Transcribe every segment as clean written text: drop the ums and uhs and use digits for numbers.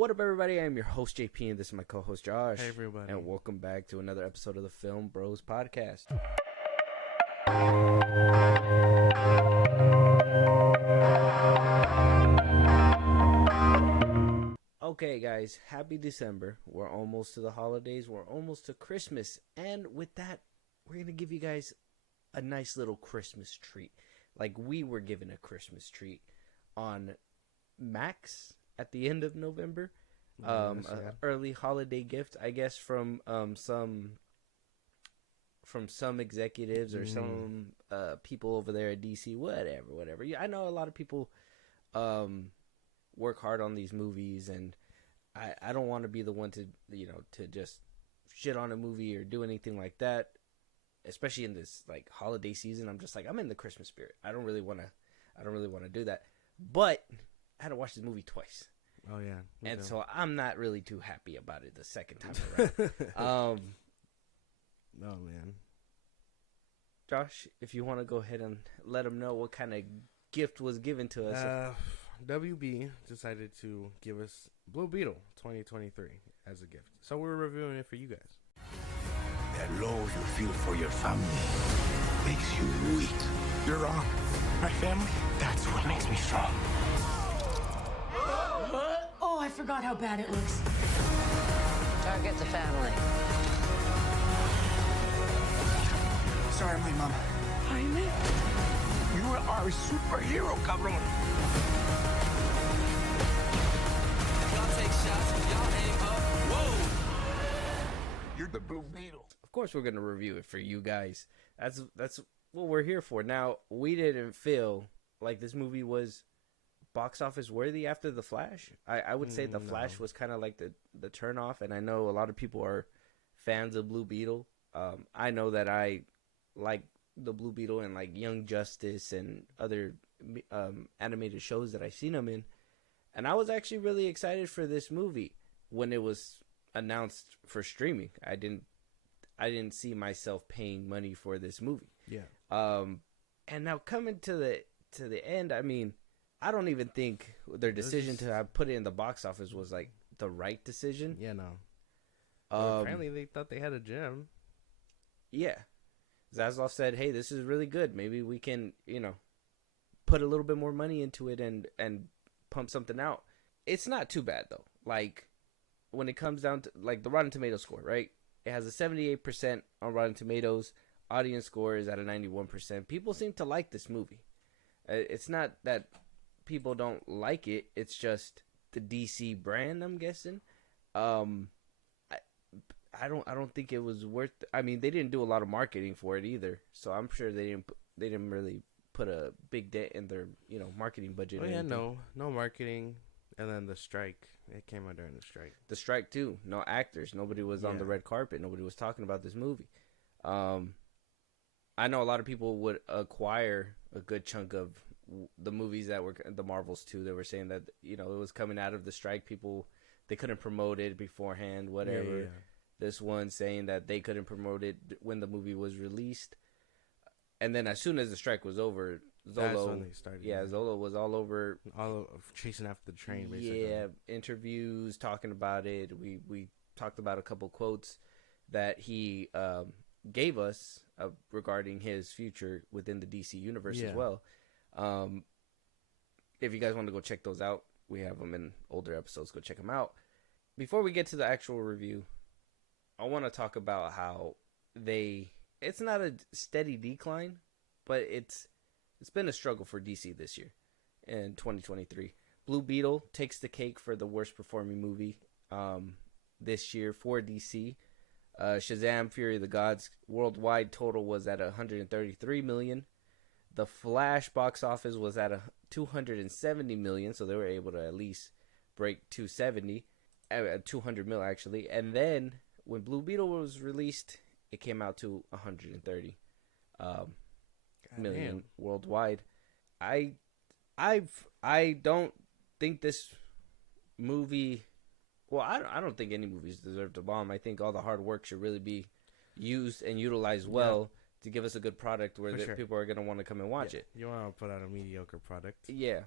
What up, everybody? I'm your host, JP, and this is my co-host, Josh. Hey, everybody. And welcome back to another episode of the FilmBros podcast. Okay, guys, happy December. We're almost to the holidays. We're almost to Christmas. And with that, we're going to give you guys a nice little Christmas treat. Like we were given a Christmas treat on Max at the end of November. An early holiday gift, I guess, from some executives or some people over there at DC, whatever. Yeah, I know a lot of people work hard on these movies, and I don't want to be the one to to just shit on a movie or do anything like that, especially in this like holiday season. I'm just like, I'm in the Christmas spirit. I don't really want to do that, but I had to watch this movie twice. Oh yeah, and so I'm not really too happy about it the second time around. Oh man, Josh, if you want to go ahead and let them know what kind of gift was given to us. WB decided to give us Blue Beetle 2023 as a gift, so we're reviewing it for you guys. That love you feel for your family makes you weak. You're wrong. My family, that's what makes me strong. Oh, I forgot how bad it looks. Target the family. Sorry, my mom. Jaime? You are a superhero, cabron. Y'all take shots, y'all aim up. Whoa! You're the Blue Beetle. Of course, we're gonna review it for you guys. That's what we're here for. Now, we didn't feel like this movie was box office worthy after The Flash. I would say The Flash was kind of like the turn off, and I know a lot of people are fans of Blue Beetle. I know that I like the Blue Beetle and like Young Justice and other animated shows that I've seen them in, and I was actually really excited for this movie when it was announced for streaming. I didn't see myself paying money for this movie. Yeah. And now coming to the end, I mean, I don't even think their decision to have put it in the box office was like the right decision. Yeah, no. Apparently, they thought they had a gem. Yeah, Zaslav said, "Hey, this is really good. Maybe we can, put a little bit more money into it and pump something out." It's not too bad though. Like when it comes down to like the Rotten Tomatoes score, right? It has a 78% on Rotten Tomatoes. Audience score is at a 91%. People seem to like this movie. It's not that people don't like it. It's just the DC brand, I'm guessing. I don't think it was worth. I mean, they didn't do a lot of marketing for it either, so I'm sure they didn't really put a big dent in their marketing budget. Oh yeah, no marketing, and then the strike. It came out during the strike. The strike too. No actors. Nobody was on the red carpet. Nobody was talking about this movie. I know a lot of people would acquire a good chunk of the movies that were the Marvels too. They were saying that it was coming out of the strike. People, they couldn't promote it beforehand, whatever. Yeah. This one saying that they couldn't promote it when the movie was released, and then as soon as the strike was over, Zolo was all over chasing after the train. Basically. Yeah, interviews talking about it. We talked about a couple quotes that he gave us regarding his future within the DC universe as well. If you guys want to go check those out, we have them in older episodes. Go check them out. Before we get to the actual review, I want to talk about how it's not a steady decline, but it's been a struggle for DC this year in 2023. Blue Beetle takes the cake for the worst performing movie this year for DC. Shazam! Fury of the Gods worldwide total was at 133 million. The Flash box office was at 270 million, so they were able to at least break 200 mil actually. And then when Blue Beetle was released, it came out to 130 million worldwide. I don't think this movie. Well, I don't think any movies deserve to bomb. I think all the hard work should really be used and utilized well to give us a good product where people are going to want to come and watch it. You want to put out a mediocre product. Yeah.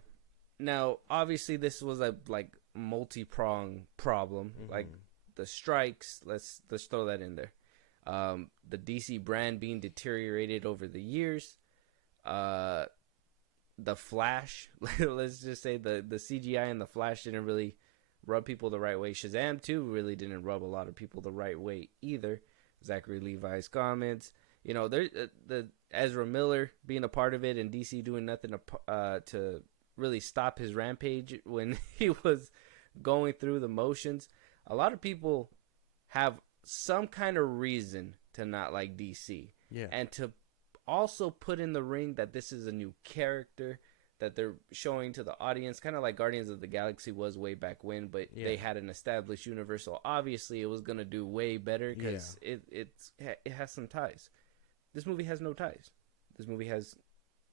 Now, obviously, this was a multi-pronged problem, like the strikes. Let's throw that in there. The DC brand being deteriorated over the years. The Flash, let's just say the CGI and the Flash didn't really rub people the right way. Shazam 2 really didn't rub a lot of people the right way either. Zachary Levi's comments, you know, there the Ezra Miller being a part of it and DC doing nothing to really stop his rampage when he was going through the motions. A lot of people have some kind of reason to not like DC. Yeah. And to also put in the ring that this is a new character that they're showing to the audience, kind of like Guardians of the Galaxy was way back when, but they had an established universe, so obviously it was going to do way better because it has some ties. This movie has no ties. This movie has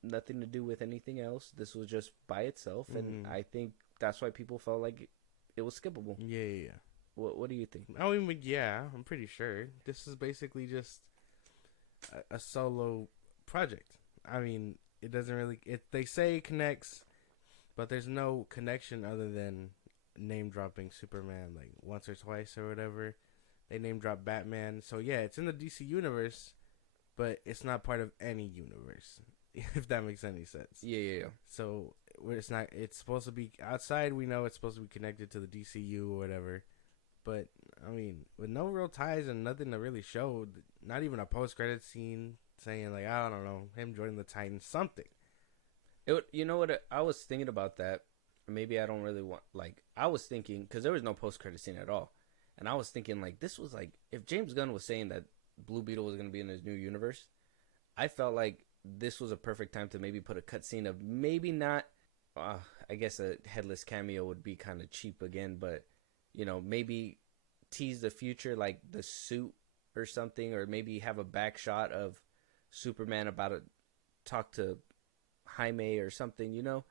nothing to do with anything else. This was just by itself, and I think that's why people felt like it was skippable. Yeah. What do you think? I mean, yeah, I'm pretty sure this is basically just a solo project. I mean, it doesn't really. They say it connects, but there's no connection other than name dropping Superman like once or twice or whatever. They name drop Batman, so yeah, it's in the DC universe, but it's not part of any universe. If that makes any sense. Yeah. So it's not. It's supposed to be outside. We know it's supposed to be connected to the DCU or whatever. But I mean, with no real ties and nothing to really show, not even a post-credit scene saying like, I don't know, him joining the Titans, something. You know what? I was thinking about that. Maybe I don't really want, like, I was thinking, because there was no post-credit scene at all. And I was thinking, like, this was like, if James Gunn was saying that Blue Beetle was going to be in his new universe, I felt like this was a perfect time to maybe put a cutscene of maybe not, I guess a headless cameo would be kind of cheap again, but, you know, maybe tease the future, like the suit or something, or maybe have a back shot of Superman about to talk to Jaime or something, you know,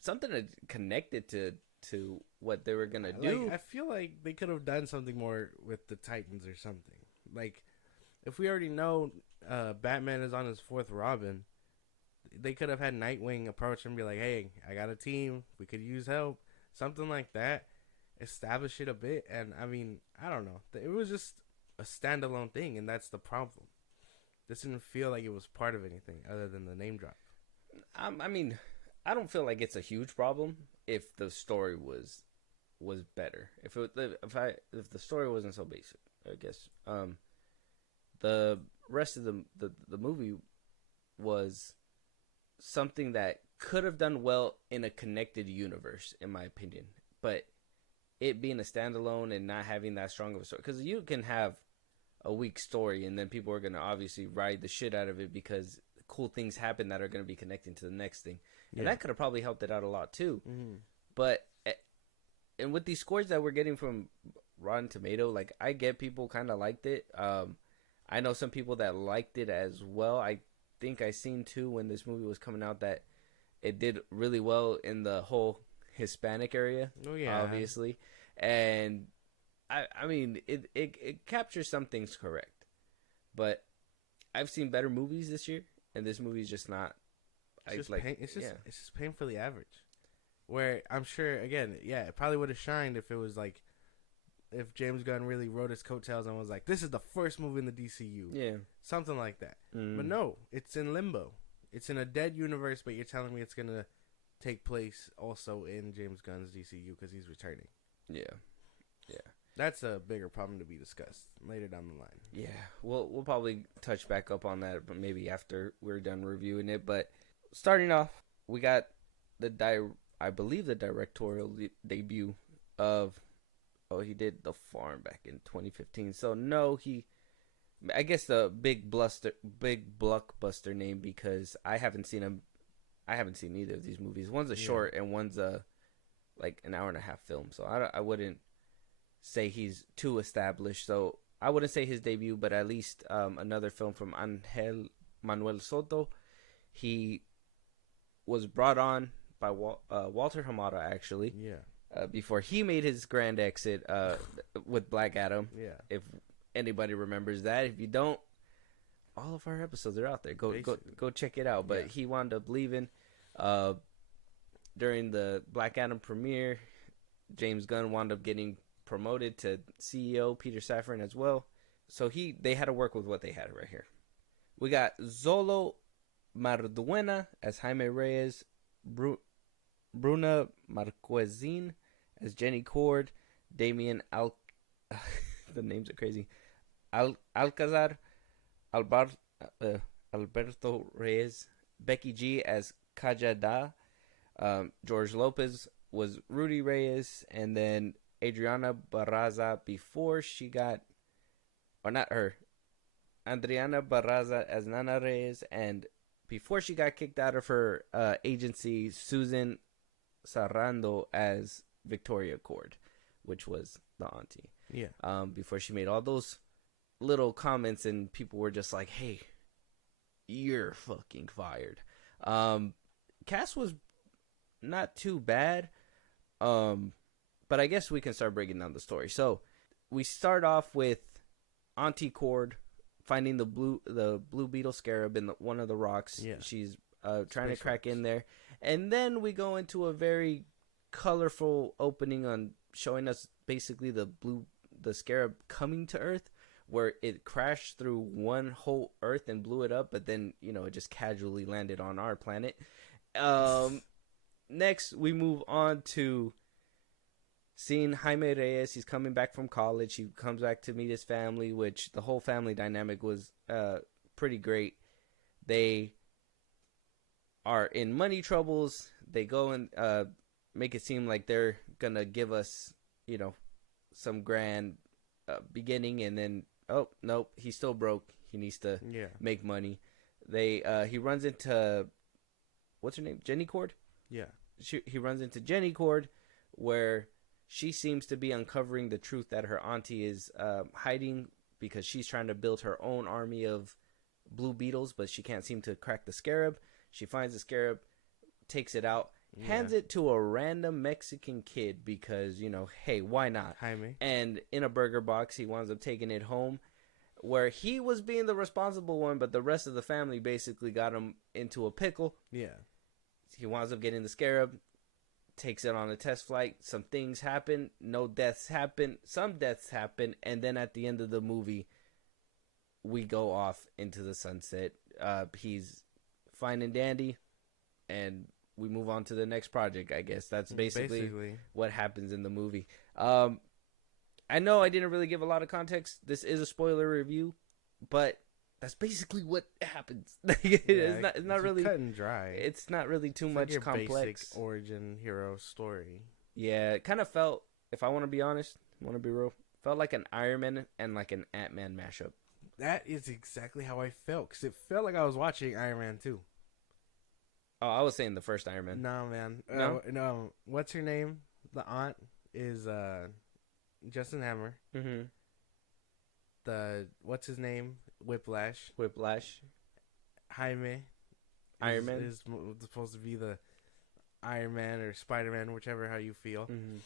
something connected to what they were gonna do. Like, I feel like they could have done something more with the Titans or something. Like, if we already know Batman is on his fourth Robin, they could have had Nightwing approach and be like, "Hey, I got a team. We could use help." Something like that. Establish it a bit. And I mean, I don't know. It was just a standalone thing, and that's the problem. This didn't feel like it was part of anything other than the name drop. I mean, I don't feel like it's a huge problem if the story was better. If the story wasn't so basic, I guess. The rest of the movie was something that could have done well in a connected universe, in my opinion. But it being a standalone and not having that strong of a story, because you can have a weak story and then people are going to obviously ride the shit out of it because cool things happen that are going to be connecting to the next thing. And that could have probably helped it out a lot too. But, and with these scores that we're getting from Rotten Tomato, like, I get people kind of liked it. I know some people that liked it as well. I think I seen too when this movie was coming out that it did really well in the whole Hispanic area. Oh yeah, obviously. And I mean, it captures some things correct, but I've seen better movies this year, and this movie's just not. It's just painfully average. Where I'm sure, again, yeah, it probably would have shined if it was like, if James Gunn really wrote his coattails and was like, this is the first movie in the DCU, something like that. But no, it's in limbo. It's in a dead universe, but you're telling me it's gonna take place also in James Gunn's DCU because he's returning. Yeah. That's a bigger problem to be discussed later down the line. Yeah, we'll probably touch back up on that, but maybe after we're done reviewing it. But starting off, we got I believe the directorial debut of, he did The Farm back in 2015. So no, I guess the big blockbuster name, because I haven't seen either of these movies. One's a short and one's like an hour and a half film. So I wouldn't say he's too established. So I wouldn't say his debut, but at least another film from Angel Manuel Soto. He was brought on by Walter Hamada, actually. Yeah. Before he made his grand exit with Black Adam. Yeah. If anybody remembers that. If you don't, all of our episodes are out there. Go check it out. But he wound up leaving. during the Black Adam premiere, James Gunn wound up getting promoted to CEO, Peter Safran as well. So they had to work with what they had right here. We got Zolo Marduena as Jaime Reyes, Bruna Marquezine as Jenny Cord, Damien the names are crazy, Alcazar, Alberto Reyes, Becky G as Kajada, George Lopez was Rudy Reyes, and then Adriana Barraza before she got, or not her, Adriana Barraza as Nana Reyes, and before she got kicked out of her agency, Susan Sarando as Victoria Cord, which was the auntie. Yeah. Before she made all those little comments and people were just like, hey, you're fucking fired. Cast was not too bad. But I guess we can start breaking down the story. So we start off with Auntie Cord finding the blue beetle scarab in one of the rocks. Yeah. She's trying to crack in there. And then we go into a very colorful opening on showing us basically the scarab coming to Earth, where it crashed through one whole Earth and blew it up, but then, it just casually landed on our planet. Next, we move on to seeing Jaime Reyes. He's coming back from college. He comes back to meet his family, which the whole family dynamic was pretty great. They are in money troubles. They go and make it seem like they're going to give us, some grand beginning, and then, oh, nope, he's still broke. He needs to make money. He runs into, what's her name? Jenny Cord? Yeah. He runs into Jenny Cord, where she seems to be uncovering the truth that her auntie is hiding, because she's trying to build her own army of blue beetles, but she can't seem to crack the scarab. She finds the scarab, takes it out, hands it to a random Mexican kid because, hey, why not? Jaime. And in a burger box, he winds up taking it home, where he was being the responsible one, but the rest of the family basically got him into a pickle. Yeah. He winds up getting the scarab, takes it on a test flight. Some things happen. No deaths happen. Some deaths happen. And then at the end of the movie, we go off into the sunset. He's fine and dandy, and we move on to the next project, I guess. That's basically what happens in the movie. I know I didn't really give a lot of context. This is a spoiler review, but that's basically what happens. It's not really cut and dry. It's not really too much your complex basic origin hero story. Yeah, it kind of felt, if I want to be honest, want to be real, felt like an Iron Man and like an Ant-Man mashup. That is exactly how I felt, because it felt like I was watching Iron Man 2. Oh, I was saying the first Iron Man. No, man. No? What's her name? The aunt is Justin Hammer. Mm-hmm. What's his name? Whiplash. Jaime. Iron Man is supposed to be the Iron Man or Spider-Man, whichever how you feel. Mm-hmm.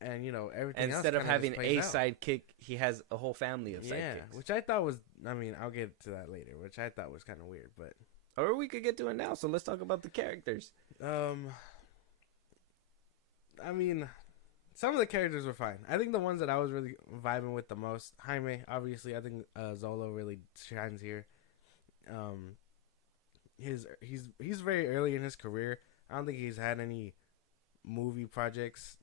And everything. And instead of having a sidekick, he has a whole family of sidekicks. Yeah, which I thought was. I mean, I'll get to that later. Which I thought was kind of weird, but. Or we could get to it now. So let's talk about the characters. I mean, some of the characters were fine. I think the ones that I was really vibing with the most, Jaime, obviously. I think Zolo really shines here. He's very early in his career. I don't think he's had any movie projects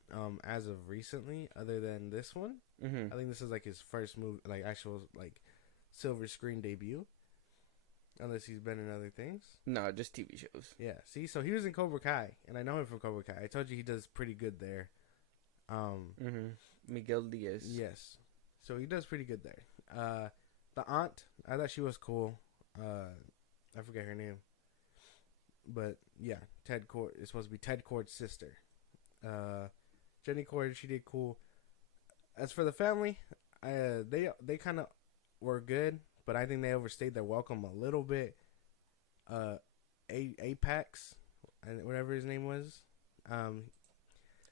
as of recently, other than this one. Mm-hmm. I think this is like his first movie, like actual like silver screen debut. Unless he's been in other things. No, just TV shows. Yeah. See, so he was in Cobra Kai, and I know him from Cobra Kai. I told you he does pretty good there. Miguel Diaz. Yes. So he does pretty good there. The aunt, I thought she was cool. I forget her name. But yeah, Ted Cord is supposed to be Ted Cord's sister. Jenny Cord, she did cool. As for the family, they kind of were good. But I think they overstayed their welcome a little bit. Apex, whatever his name was.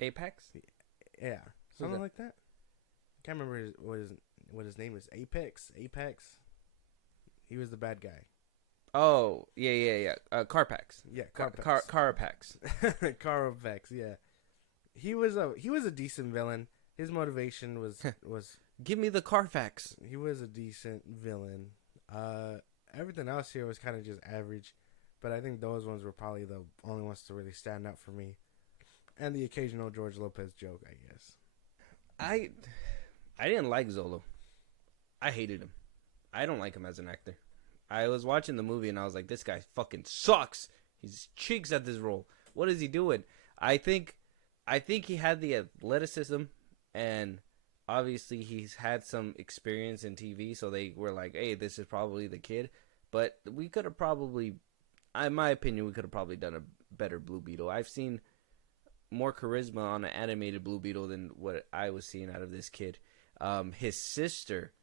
Apex? Yeah. Something like that. I can't remember what his name is. Apex? He was the bad guy. Oh, yeah. Carpax. Yeah, Carapax. Carapax. Yeah, he was a decent villain. His motivation was Give me the Carfax. he was a decent villain. Everything else here was kind of just average, but I think those ones were probably the only ones to really stand out for me, and the occasional George Lopez joke, I guess. I didn't like Zolo. I hated him. I don't like him as an actor. I was watching the movie and I was like, this guy fucking sucks. He's cheeks at this role. What is he doing? I think he had the athleticism, and obviously he's had some experience in TV, so they were like, hey, this is probably the kid. But we could have probably, in my opinion, we could have probably done a better Blue Beetle. I've seen more charisma on an animated Blue Beetle than what I was seeing out of this kid. His sister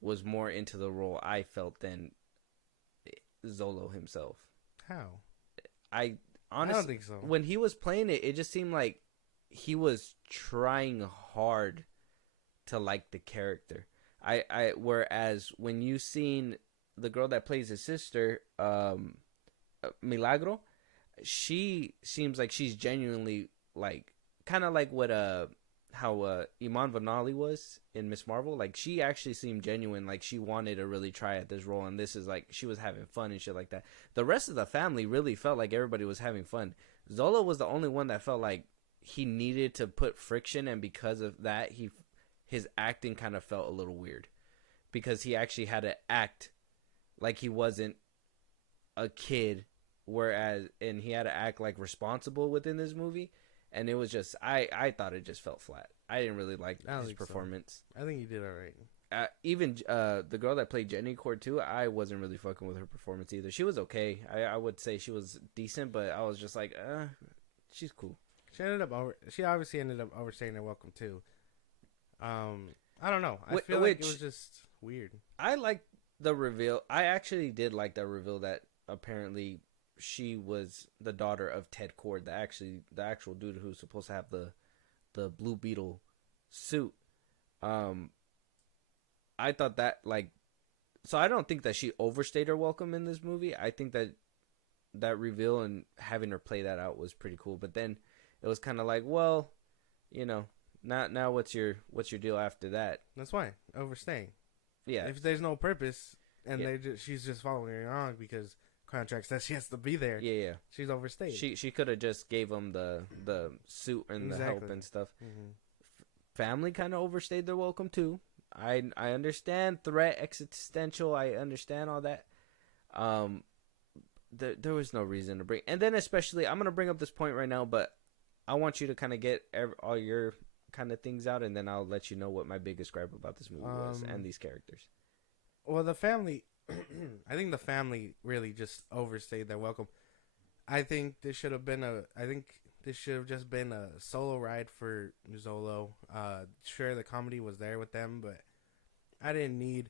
was more into the role, I felt, than Zolo himself. How? I honestly don't think so. When he was playing it, it just seemed like he was trying hard to like the character. Whereas when you seen the girl that plays his sister, Milagro, she seems like she's genuinely like kind of like what how Iman Vellani was in Miss Marvel. Like, she actually seemed genuine, like she wanted to really try at this role, and this is like she was having fun and shit like that. The rest of the family really felt like everybody was having fun. Zolo was the only one that felt like he needed to put friction, and because of that, his acting kind of felt a little weird, because he actually had to act like he wasn't a kid, and he had to act like responsible within this movie. And it was just, I thought it just felt flat. I didn't really like his performance. So. I think he did all right. Even the girl that played Jenny Cord too, I wasn't really fucking with her performance either. She was okay. I would say she was decent, but I was just like, she's cool. She obviously ended up overstaying her welcome too. I don't know. I feel like it was just weird. I liked the reveal. I actually did like that reveal that apparently she was the daughter of Ted Cord, the actual dude who's supposed to have the Blue Beetle suit. I thought that, like, so I don't think that she overstayed her welcome in this movie. I think that reveal and having her play that out was pretty cool. But then it was kind of like, well, you know, now what's your deal after that? That's why overstaying. Yeah. If there's no purpose and she's just following along because contract says she has to be there. Yeah. She's overstayed. She could have just gave him the suit and the help and stuff. Mm-hmm. Family kind of overstayed their welcome too. I understand threat, existential. I understand all that. There was no reason to bring. And then especially, I'm gonna bring up this point right now, but I want you to kind of get all your kind of things out, and then I'll let you know what my biggest gripe about this movie was and these characters. Well, the family. I think the family really just overstayed their welcome. I think this should have just been a solo ride for Zolo. Sure, the comedy was there with them, but I didn't need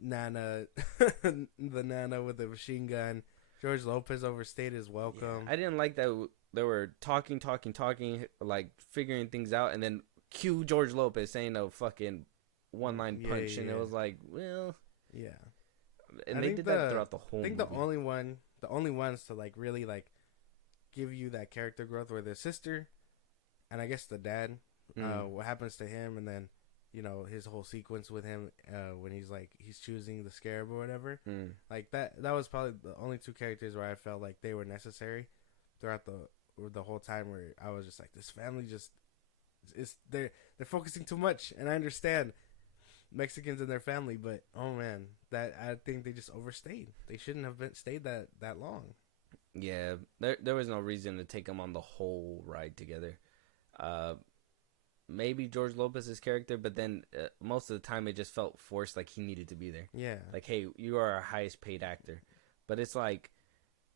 Nana, the Nana with the machine gun. George Lopez overstayed his welcome. Yeah, I didn't like that they were talking, like figuring things out, and then cue George Lopez saying a fucking one-line punch, and it was like, well, yeah. And they did that throughout the whole movie. I think the only ones to like really like give you that character growth were the sister, and I guess the dad. What happens to him, and then his whole sequence with him when he's choosing the scarab or whatever. Like that was probably the only two characters where I felt like they were necessary throughout the whole time. Where I was just like, this family they're focusing too much, and I understand Mexicans and their family, but oh man, that I think they just overstayed. They shouldn't have stayed that long. Yeah, there was no reason to take them on the whole ride together. Maybe George Lopez's character, but then most of the time it just felt forced, like he needed to be there. Yeah, like, hey, you are our highest paid actor, but it's like,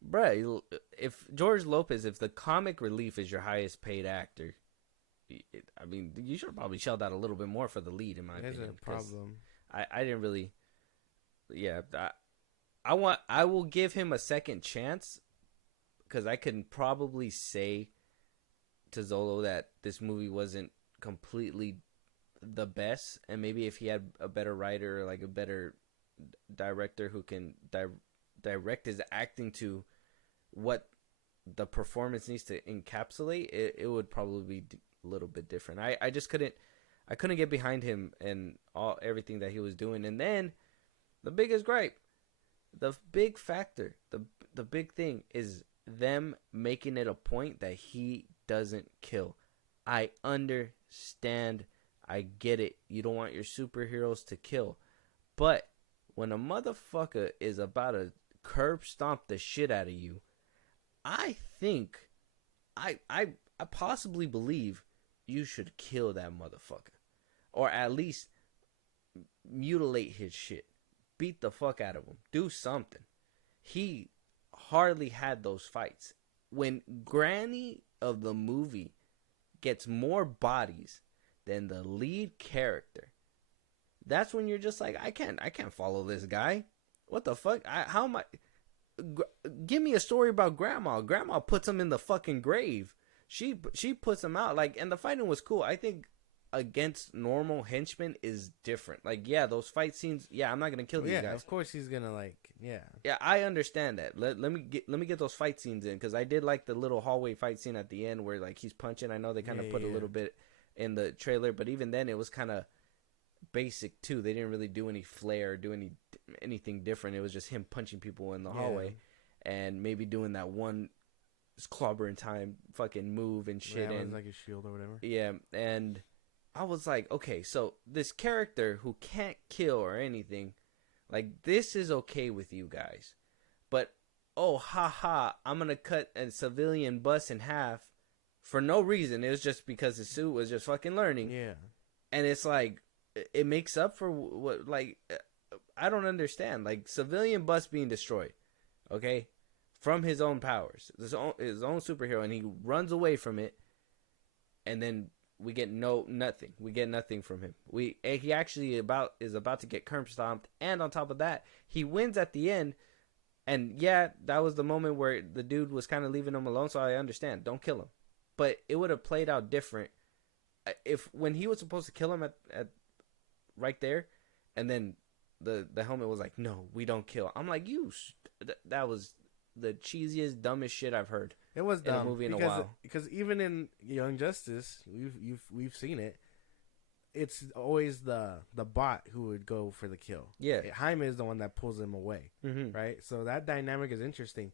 bruh, if George Lopez, if the comic relief is your highest paid actor, I mean, you should have probably shelled out a little bit more for the lead, in my opinion. There's a problem. I didn't really. Yeah, I will give him a second chance, because I can probably say to Zolo that this movie wasn't completely the best, and maybe if he had a better writer or like a better director who can direct his acting to what the performance needs to encapsulate, it would probably be a little bit different. I just couldn't get behind him and everything that he was doing. And then the biggest gripe, the big factor, the big thing is them making it a point that he doesn't kill. I understand. I get it. You don't want your superheroes to kill. But when a motherfucker is about to curb stomp the shit out of you, I think, I possibly believe you should kill that motherfucker. Or at least mutilate his shit. Beat the fuck out of him. Do something. He hardly had those fights. When Granny of the movie gets more bodies than the lead character, that's when you're just like, I can't follow this guy. What the fuck? How am I? Give me a story about Grandma. Grandma puts him in the fucking grave. She puts him out. Like, and the fighting was cool. I think against normal henchmen is different. Like, yeah, those fight scenes. Yeah, I'm not gonna kill these guys. Yeah, of course he's gonna Yeah, I understand that. Let me get those fight scenes in, because I did like the little hallway fight scene at the end where like he's punching. I know they kind of put a little bit in the trailer, but even then it was kind of basic too. They didn't really do any flair, do anything different. It was just him punching people in the hallway and maybe doing that one clobbering time fucking move and shit. Yeah, and like a shield or whatever. Yeah, and I was like, okay, so this character who can't kill or anything, like, this is okay with you guys. But, oh, haha, I'm going to cut a civilian bus in half for no reason. It was just because his suit was just fucking learning. Yeah. And it's like, it makes up for what, like, I don't understand. Like, civilian bus being destroyed, okay, from his own powers, his own superhero, and he runs away from it, and then we get nothing. We get nothing from him. He actually is about to get curb stomped, and on top of that, he wins at the end. And yeah, that was the moment where the dude was kind of leaving him alone. So I understand, don't kill him. But it would have played out different if when he was supposed to kill him at right there, and then the helmet was like, no, we don't kill. I'm like, that was the cheesiest, dumbest shit I've heard. It was dumb in a movie in a while. Because even in Young Justice, we've seen it. It's always the bot who would go for the kill. Yeah, Jaime is the one that pulls him away, right? So that dynamic is interesting.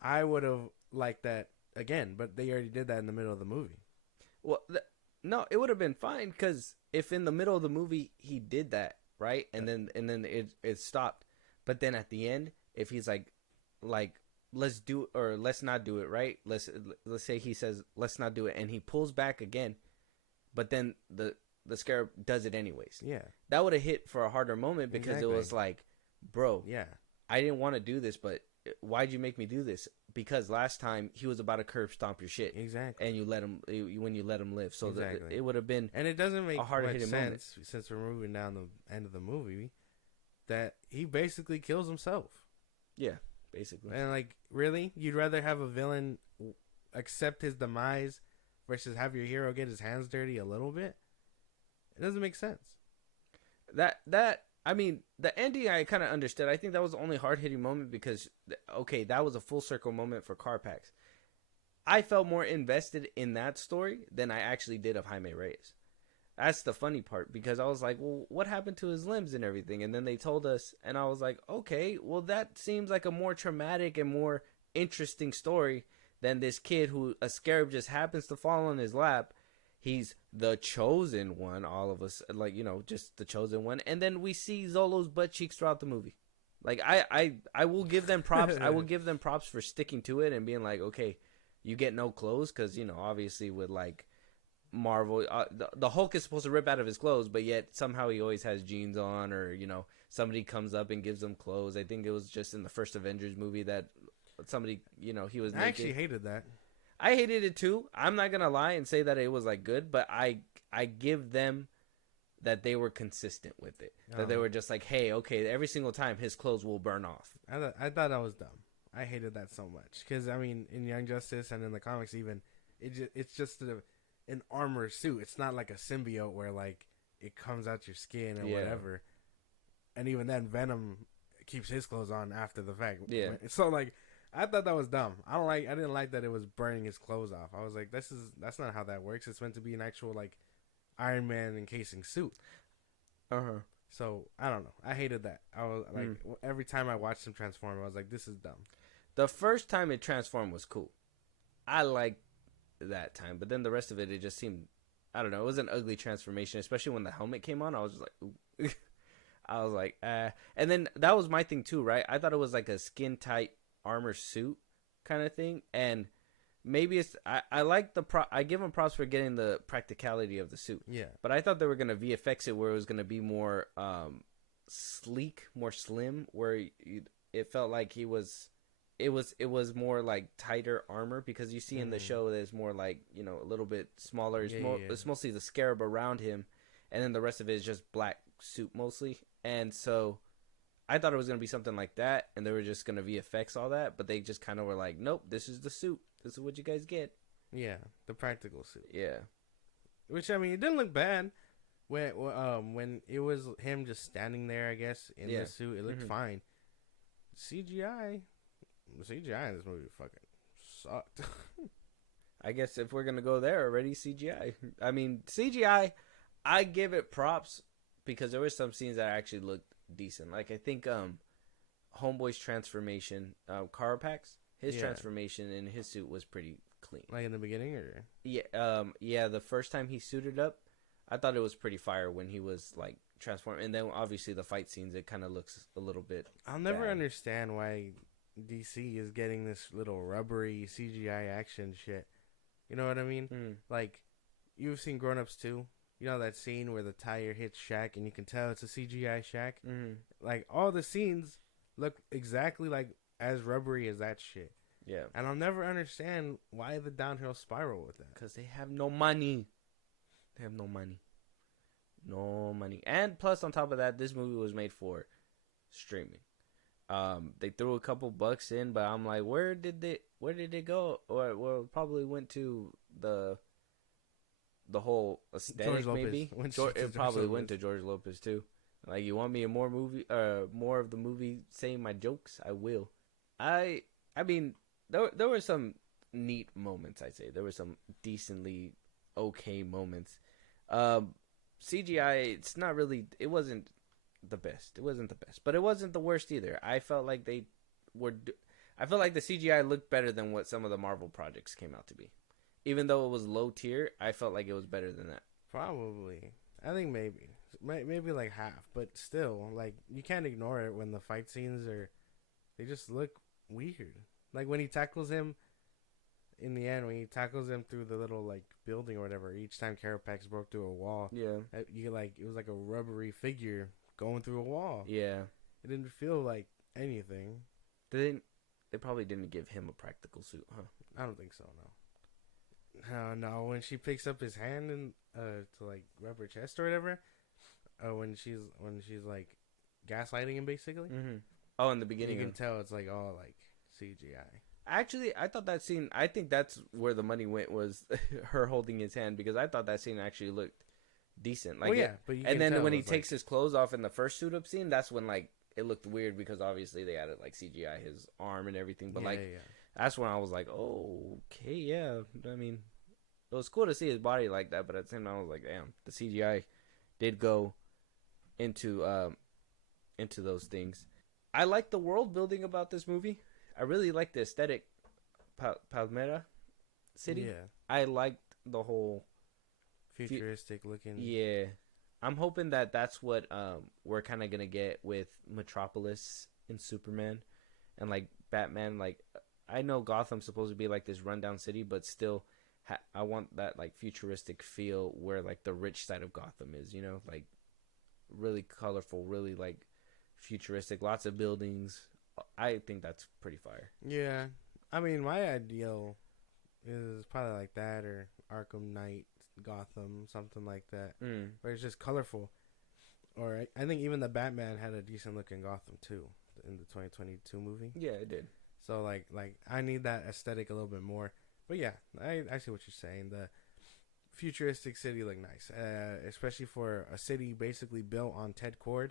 I would have liked that again, but they already did that in the middle of the movie. Well, no, it would have been fine, because if in the middle of the movie he did that, right, and then it stopped, but then at the end, if he's like let's do it or let's not do it, right? Let's say he says let's not do it, and he pulls back again, but then the Scarab does it anyways. Yeah, that would have hit for a harder moment, because it was like, bro, yeah, I didn't want to do this, but why'd you make me do this? Because last time he was about to curb stomp your shit, exactly, and you let him live. So exactly. It would have been, and it doesn't make a harder hitting sense moment, since we're moving down the end of the movie that he basically kills himself. Yeah. Basically. And like, really, you'd rather have a villain accept his demise versus have your hero get his hands dirty a little bit? It doesn't make sense. I mean, the ending I kind of understood. I think that was the only hard hitting moment, because okay, that was a full circle moment for Carpax. I felt more invested in that story than I actually did of Jaime Reyes. That's the funny part, because I was like, well, what happened to his limbs and everything? And then they told us, and I was like, okay, well, that seems like a more traumatic and more interesting story than this kid who a scarab just happens to fall on his lap. He's the chosen one, all of us, like, just the chosen one. And then we see Zolo's butt cheeks throughout the movie. Like, I will give them props. I will give them props for sticking to it and being like, okay, you get no clothes, because, obviously with, like, Marvel, the Hulk is supposed to rip out of his clothes, but yet somehow he always has jeans on, or somebody comes up and gives him clothes. I think it was just in the first Avengers movie that somebody, he was naked. I actually hated that. I hated it too. I'm not gonna lie and say that it was like good, but I give them that they were consistent with it. That they were just like, hey, okay, every single time his clothes will burn off. I thought that was dumb. I hated that so much, because I mean, in Young Justice and in the comics even, it's just an armor suit. It's not like a symbiote where like it comes out your skin or whatever. And even then, Venom keeps his clothes on after the fact. Yeah. So like, I thought that was dumb. I didn't like that it was burning his clothes off. I was like, that's not how that works. It's meant to be an actual like Iron Man encasing suit. So I don't know. I hated that. I was like, every time I watched him transform, I was like, this is dumb. The first time it transformed was cool. I liked that time, but then the rest of it, it just seemed, I don't know, it was an ugly transformation, especially when the helmet came on. I was just like, ooh. I was like, and then that was my thing too, right? I thought it was like a skin tight armor suit kind of thing, and maybe it's I like I give them props for getting the practicality of the suit. Yeah. But I thought they were gonna VFX it where it was gonna be more sleek, more slim, where it felt like he was. It was more like tighter armor, because you see in the show there's more like, you know, a little bit smaller. It's mostly the scarab around him, and then the rest of it is just black suit mostly. And so I thought it was gonna be something like that, and they were just gonna VFX all that, but they just kind of were like, nope, this is the suit. This is what you guys get. Yeah, the practical suit. Yeah. Which, I mean, it didn't look bad. When it was him just standing there, I guess, in the suit, it looked fine. CGI in this movie fucking sucked. I guess if we're gonna go there already, CGI. I mean, CGI, I give it props because there were some scenes that actually looked decent. Like I think Homeboy's transformation, Carapax, his transformation in his suit was pretty clean. Like in the beginning, or yeah, the first time he suited up, I thought it was pretty fire when he was like transformed. And then obviously the fight scenes, it kind of looks a little bit. I'll never understand why DC is getting this little rubbery CGI action shit. You know what I mean? Like, you've seen Grown Ups too. You know that scene where the tire hits Shaq and you can tell it's a CGI Shaq? Like, all the scenes look exactly like as rubbery as that shit. Yeah. And I'll never understand why the downhill spiral with that. Because they have no money. They have no money. No money. And plus, on top of that, this movie was made for streaming. They threw a couple bucks in, but I'm like, where did it go? Or well, probably went to the whole aesthetic. Maybe it probably went to George Lopez too. Like, you want me in more of the movie saying my jokes? I will. I mean, there were some neat moments. I'd say there were some decently okay moments. CGI, it's not really. It wasn't the best. It wasn't the best, but it wasn't the worst either. I felt like I felt like the CGI looked better than what some of the Marvel projects came out to be. Even though it was low tier, I felt like it was better than that. Probably. I think maybe like half, but still, like, you can't ignore it when the fight scenes they just look weird. Like when he tackles him in the end, when he tackles him through the little like building or whatever, each time Carapax broke through a wall. Yeah. It was like a rubbery figure going through a wall. Yeah. It didn't feel like anything. They probably didn't give him a practical suit, huh? I don't think so, no. No, when she picks up his hand and to like rub her chest or whatever, when she's like gaslighting him basically. Oh, in the beginning, you can tell it's like all like CGI. Actually, I thought that scene. I think that's where the money went, was her holding his hand, because I thought that scene actually looked decent. Like, but and then when he takes his clothes off in the first suit up scene, that's when like it looked weird, because obviously they added like CGI his arm and everything. But that's when I was like, oh, okay, yeah. I mean, it was cool to see his body like that, but at the same time, I was like, damn, the CGI did go into those things. I like the world building about this movie. I really like the aesthetic. Palmera City. Yeah. I liked the whole futuristic looking. Yeah. I'm hoping that that's what we're kind of going to get with Metropolis and Superman and like Batman. Like, I know Gotham's supposed to be like this rundown city, but still I want that like futuristic feel where like the rich side of Gotham is, you know, like really colorful, really like futuristic, lots of buildings. I think that's pretty fire. Yeah. I mean, my ideal is probably like that, or Arkham Knight, Gotham, something like that. Where it's just colorful. Or I think even the Batman had a decent look in Gotham too, in the 2022 movie. Yeah, it did. So like I need that aesthetic a little bit more. But yeah, I see what you're saying. The futuristic city looked nice, especially for a city basically built on Ted Cord.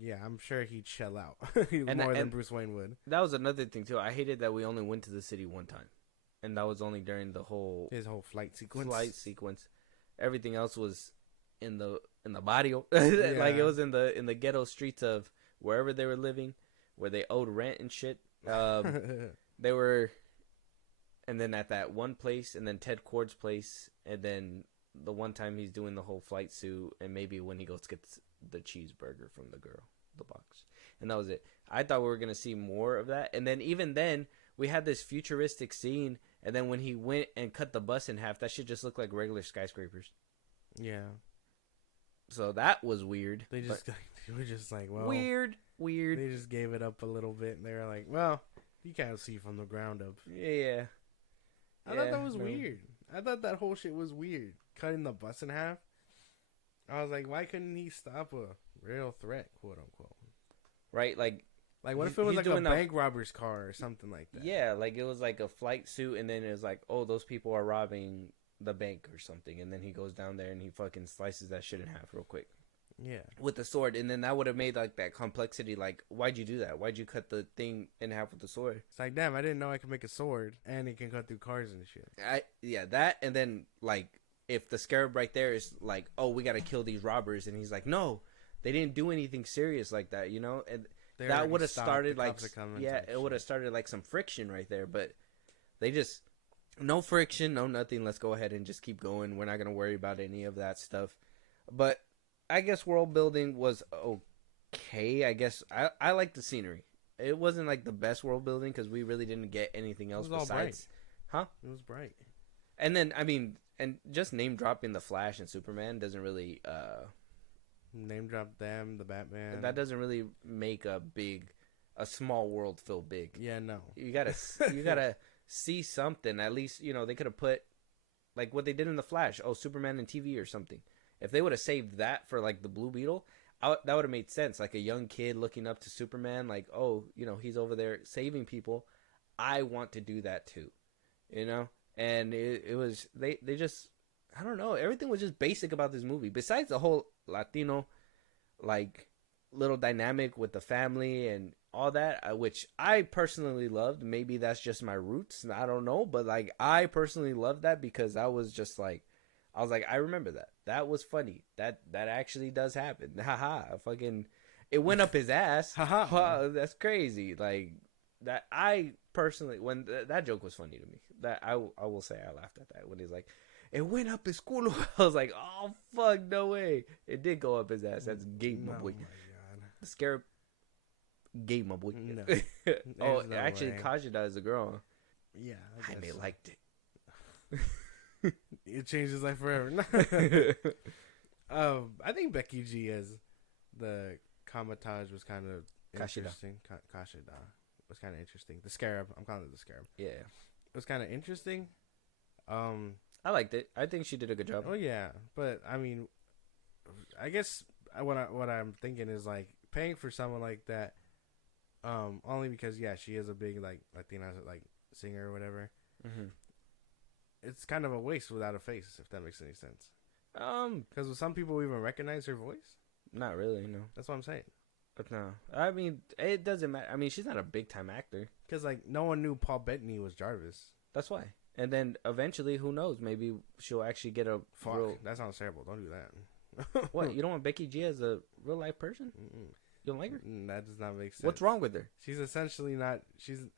Yeah, I'm sure he'd shell out And more than Bruce Wayne would. That was another thing too. I hated that we only went to the city one time, and that was only during the whole His whole flight sequence. Everything else was in the barrio, like it was in the ghetto streets of wherever they were living, where they owed rent and shit. They were, and then at that one place, and then Ted Cord's place, and then the one time he's doing the whole flight suit, and maybe when he goes to get the cheeseburger from the girl, the box, and that was it. I thought we were gonna see more of that, and then even then we had this futuristic scene, and then when he went and cut the bus in half, that shit just looked like regular skyscrapers. Yeah. So that was weird. They were just like, well, weird. They just gave it up a little bit, and they were like, well, you can't see from the ground up. Yeah. I thought that was weird. I thought that whole shit was weird. Cutting the bus in half. I was like, why couldn't he stop a real threat, quote unquote? Right, like what if it was like a bank robber's car or something like that? Yeah, like it was like a flight suit, and then it was like, oh, those people are robbing the bank or something, and then he goes down there and he fucking slices that shit in half real quick. Yeah. With the sword, and then that would have made like that complexity. Like, why'd you do that? Why'd you cut the thing in half with the sword? It's like, damn, I didn't know I could make a sword and it can cut through cars and shit. That, and then like if the Scarab right there is like, oh, we gotta kill these robbers, and he's like, no, they didn't do anything serious like that, you know, and that would have started like, it would have started like some friction right there, but they just no friction, no nothing. Let's go ahead and just keep going. We're not gonna worry about any of that stuff, but. I guess world building was okay. I guess I like the scenery. It wasn't like the best world building because we really didn't get anything else besides. Huh? It was bright. And then and just name dropping the Flash and Superman doesn't really name drop them, the Batman. That doesn't really make a small world feel big. Yeah, no. You gotta see something. At least they could have put like what they did in the Flash. Oh, Superman and TV or something. If they would have saved that for, like, the Blue Beetle, that would have made sense. Like, a young kid looking up to Superman, like, oh, he's over there saving people. I want to do that, too. And it was, they just, I don't know. Everything was just basic about this movie. Besides the whole Latino, like, little dynamic with the family and all that, which I personally loved. Maybe that's just my roots. I don't know. But, like, I personally loved that because I was just, like, I remember that. That was funny. That actually does happen. Haha. Fucking, it went up his ass. Haha. Wow, that's crazy. Like, that I personally, when that joke was funny to me. That I will say I laughed at that when he's like, it went up his culo. I was like, oh fuck, no way. It did go up his ass. That's gay, my boy. Oh my god. The Scarab, gay, my boy. No. Oh, no actually, Kajida is a girl. Yeah. I liked it. It changed his life forever. I think Becky G as the Kamatage was kind of interesting. Kashida was kind of interesting. The Scarab, I'm calling it the Scarab. Yeah, it was kind of interesting. I liked it. I think she did a good job. Oh yeah, but I mean, I guess what I'm thinking is like paying for someone like that, only because she is a big like Latina like singer or whatever. Mm-hmm. It's kind of a waste without a face, if that makes any sense. Because some people even recognize her voice. Not really, no. That's what I'm saying. But no, I mean, it doesn't matter. I mean, she's not a big time actor. Because like no one knew Paul Bettany was Jarvis. That's why. And then eventually, who knows? Maybe she'll actually get a. Fuck, real... that sounds terrible. Don't do that. What? You don't want Becky G as a real life person? Mm-mm. You don't like her? That does not make sense. What's wrong with her? She's essentially not.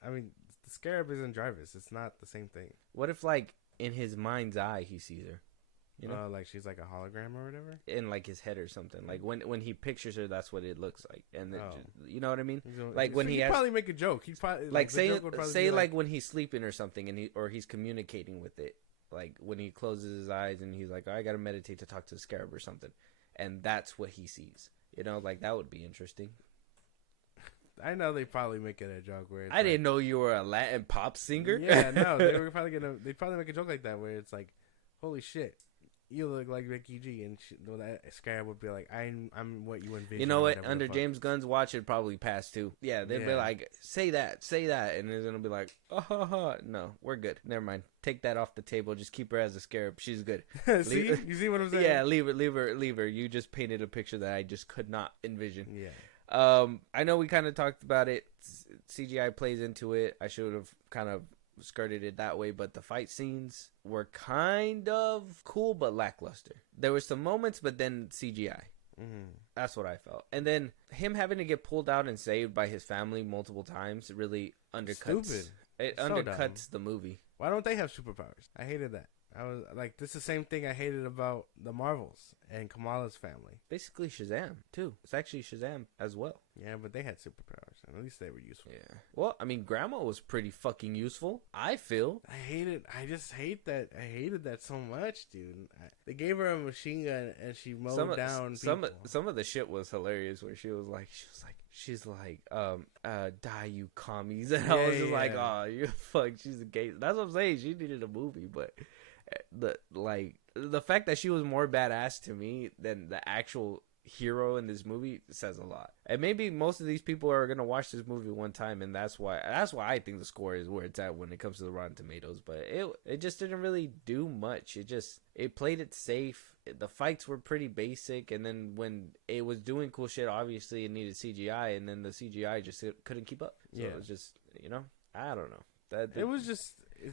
I mean, the Scarab isn't Jarvis. It's not the same thing. What if like in his mind's eye he sees her? Like she's like a hologram or whatever in like his head or something. Like when he pictures her, that's what it looks like. And then you know what I mean? Like when he'd probably make a joke. He'd probably like say like when he's sleeping or something, and he's communicating with it. Like when he closes his eyes and he's like, oh, I gotta meditate to talk to the Scarab or something, and that's what he sees. Like that would be interesting. I know they probably make it a joke where it's I didn't know you were a Latin pop singer. Yeah, no, they'd probably make a joke like that where it's like, holy shit, you look like Becky G, and that Scarab would be like, I'm what you envision. You know what? Under James Gunn's watch, it'd probably pass too. Yeah, they'd be like, say that, and it's gonna be like, no, we're good. Never mind. Take that off the table. Just keep her as a Scarab. She's good. See, you see what I'm saying? Yeah, leave her. You just painted a picture that I just could not envision. Yeah. I know we kind of talked about it. CGI plays into it. I should have kind of skirted it that way, but the fight scenes were kind of cool but lackluster. There were some moments, but then CGI. That's what I felt. And then him having to get pulled out and saved by his family multiple times really undercuts. It undercuts the movie. Why don't they have superpowers? I hated that. I was like, this is the same thing I hated about the Marvels and Kamala's family. Basically Shazam too. It's actually Shazam as well. Yeah, but they had superpowers, and at least they were useful. Yeah. Well, I mean, Grandma was pretty fucking useful, I feel. I just hate that. I hated that so much, dude. They gave her a machine gun, and she mowed down people. Some of the shit was hilarious, where she's like, die you commies, and I was just like, oh, you fuck, she's a gay. That's what I'm saying. She needed a movie, but the fact that she was more badass to me than the actual hero in this movie says a lot. And maybe most of these people are gonna watch this movie one time, and that's why I think the score is where it's at when it comes to the Rotten Tomatoes. But it just didn't really do much. It played it safe. The fights were pretty basic, and then when it was doing cool shit, obviously it needed CGI, and then the CGI just couldn't keep up. So it was just, I don't know. It was just.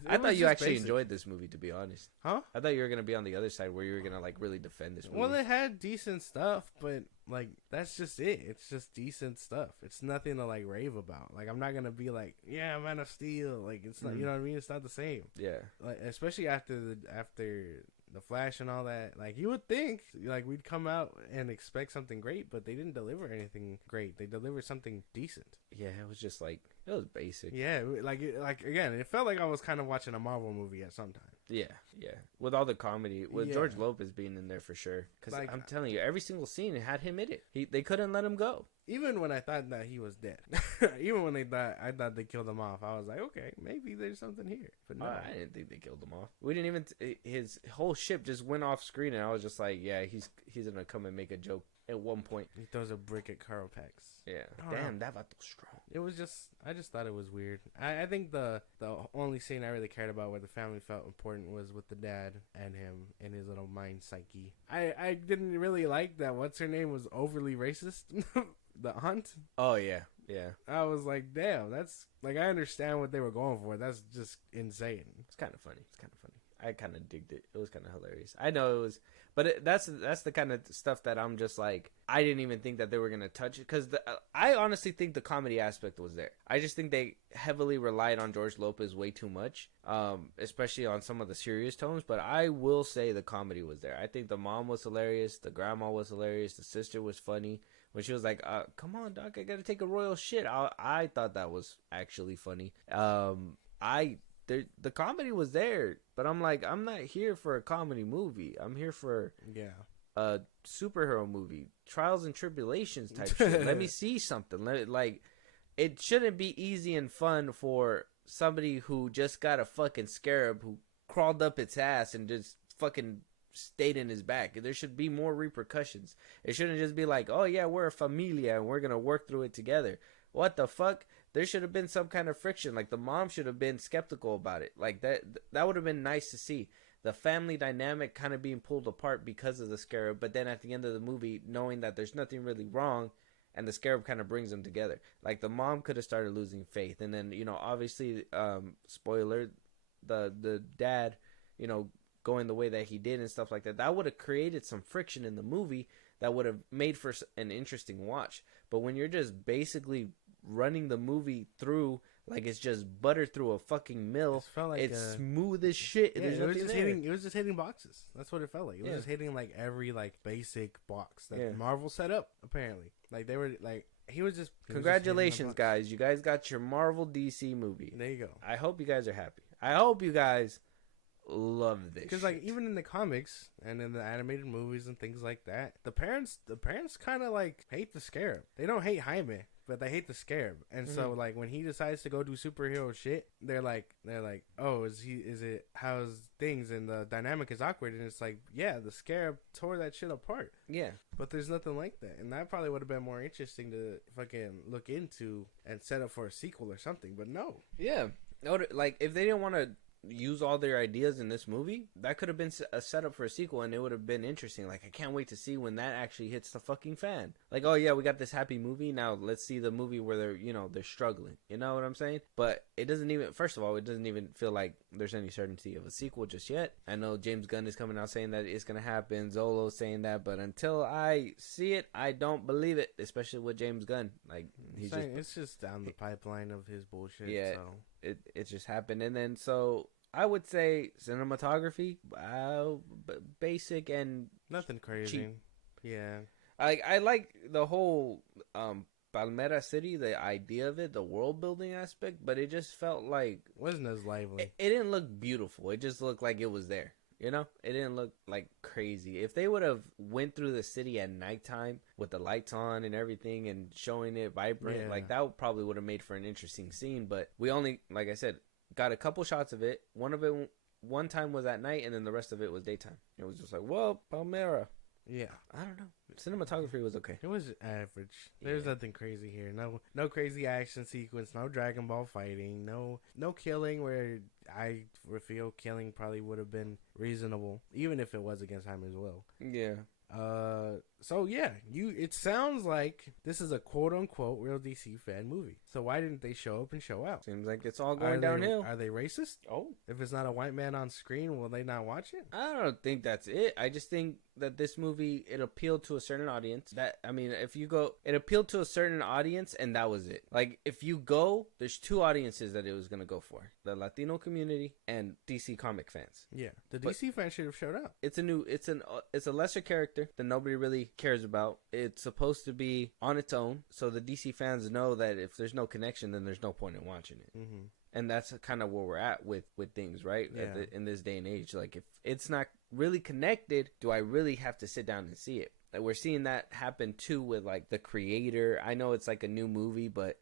I thought you actually enjoyed this movie, to be honest. Huh? I thought you were gonna be on the other side where you were gonna like really defend this movie. Well, it had decent stuff, but like that's just it. It's just decent stuff. It's nothing to like rave about. Like I'm not gonna be like, yeah, Man of Steel. Like it's not. You know what I mean? It's not the same. Yeah. Like especially after the Flash and all that. Like you would think like we'd come out and expect something great, but they didn't deliver anything great. They delivered something decent. Yeah, it was just like it was basic. Yeah, like again, it felt like I was kind of watching a Marvel movie at some time. Yeah. With all the comedy, with George Lopez being in there for sure. Because like, I'm telling you, every single scene had him in it. They couldn't let him go. Even when I thought that he was dead, even when I thought they killed him off, I was like, okay, maybe there's something here. But no, I didn't think they killed him off. We didn't even. His whole ship just went off screen, and I was just like, yeah, he's gonna come and make a joke at one point. He throws a brick at Carl Pax. Yeah. Damn, that was strong. It was just, I just thought it was weird. I think the only scene I really cared about where the family felt important was with the dad and him and his little mind psyche. I didn't really like that. What's her name was overly racist. The aunt. Oh yeah. I was like, damn, that's like I understand what they were going for. That's just insane. It's kind of funny. I kind of digged it. It was kind of hilarious. I know it was, but that's the kind of stuff that I'm just like, I didn't even think that they were gonna touch it because I honestly think the comedy aspect was there. I just think they heavily relied on George Lopez way too much, especially on some of the serious tones. But I will say the comedy was there. I think the mom was hilarious, the grandma was hilarious, the sister was funny when she was like, "Come on, Doc, I gotta take a royal shit." I thought that was actually funny. The comedy was there, but I'm like, I'm not here for a comedy movie. I'm here for a superhero movie, trials and tribulations type shit. Let me see something. It shouldn't be easy and fun for somebody who just got a fucking scarab who crawled up its ass and just fucking stayed in his back. There should be more repercussions. It shouldn't just be like, oh yeah, we're a familia and we're gonna work through it together. What the fuck? There should have been some kind of friction. Like the mom should have been skeptical about it. Like that would have been nice to see. The family dynamic kind of being pulled apart because of the scarab, but then at the end of the movie, knowing that there's nothing really wrong, and the scarab kind of brings them together. Like the mom could have started losing faith, and then obviously, spoiler, the dad, going the way that he did and stuff like that. That would have created some friction in the movie that would have made for an interesting watch. But when you're just basically running the movie through like it's just butter through a fucking mill, it's smooth as shit. Yeah, it was just hitting boxes. That's what it felt like. It was just hitting like every like basic box that Marvel set up. Apparently, like they were like he was just. Congratulations, guys! You guys got your Marvel DC movie. There you go. I hope you guys are happy. I hope you guys love this because like even in the comics and in the animated movies and things like that, the parents kind of like hate the scarab. They don't hate Jaime. but they hate the scarab. And so like when he decides to go do superhero shit, they're like, oh, is it how's things? And the dynamic is awkward. And it's like, yeah, the scarab tore that shit apart. Yeah. But there's nothing like that. And that probably would have been more interesting to fucking look into and set up for a sequel or something. But no. Yeah. Like, if they didn't want to use all their ideas in this movie, that could have been a setup for a sequel, and it would have been interesting. Like, I can't wait to see when that actually hits the fucking fan. Like, oh yeah, we got this happy movie, now let's see the movie where they're struggling. You know what I'm saying? But it doesn't even, first of all, it doesn't even feel like there's any certainty of a sequel just yet. I know James Gunn is coming out saying that it's gonna happen, Zolo's saying that, but until I see it, I don't believe it, especially with James Gunn. Like, it's just down the pipeline of his bullshit. Yeah, so. it just happened. And then, so I would say cinematography, basic and nothing crazy. Cheap. Yeah, I like the whole Palmera City, the idea of it, the world building aspect, but it just felt like wasn't as lively. It didn't look beautiful. It just looked like it was there. You know, it didn't look like crazy. If they would have went through the city at nighttime with the lights on and everything and showing it vibrant, like that probably would have made for an interesting scene. But we only, like I said, got a couple shots of it. One time was at night, and then the rest of it was daytime. It was just like, whoa, Palmera. Yeah, I don't know. Cinematography was okay. It was average. There's nothing crazy here. No crazy action sequence. No Dragon Ball fighting. No killing where I feel killing probably would have been reasonable, even if it was against Jaime as well. Yeah. So yeah, it sounds like this is a quote unquote real DC fan movie. So why didn't they show up and show out? Seems like it's all going downhill. Are they racist? Oh. If it's not a white man on screen, will they not watch it? I don't think that's it. I just think that this movie, it appealed to a certain audience. It appealed to a certain audience, and that was it. Like, if you go, there's two audiences that it was going to go for. The Latino community and DC comic fans. Yeah. The DC fans should have showed up. It's a lesser character that nobody really cares about. It's supposed to be on its own, so the DC fans know that if there's no connection, then there's no point in watching it. Mm-hmm. And that's kind of where we're at with things, right? Yeah. In this day and age. Like, if it's not really connected, do I really have to sit down and see it? Like, we're seeing that happen too with like The Creator. I know it's like a new movie, but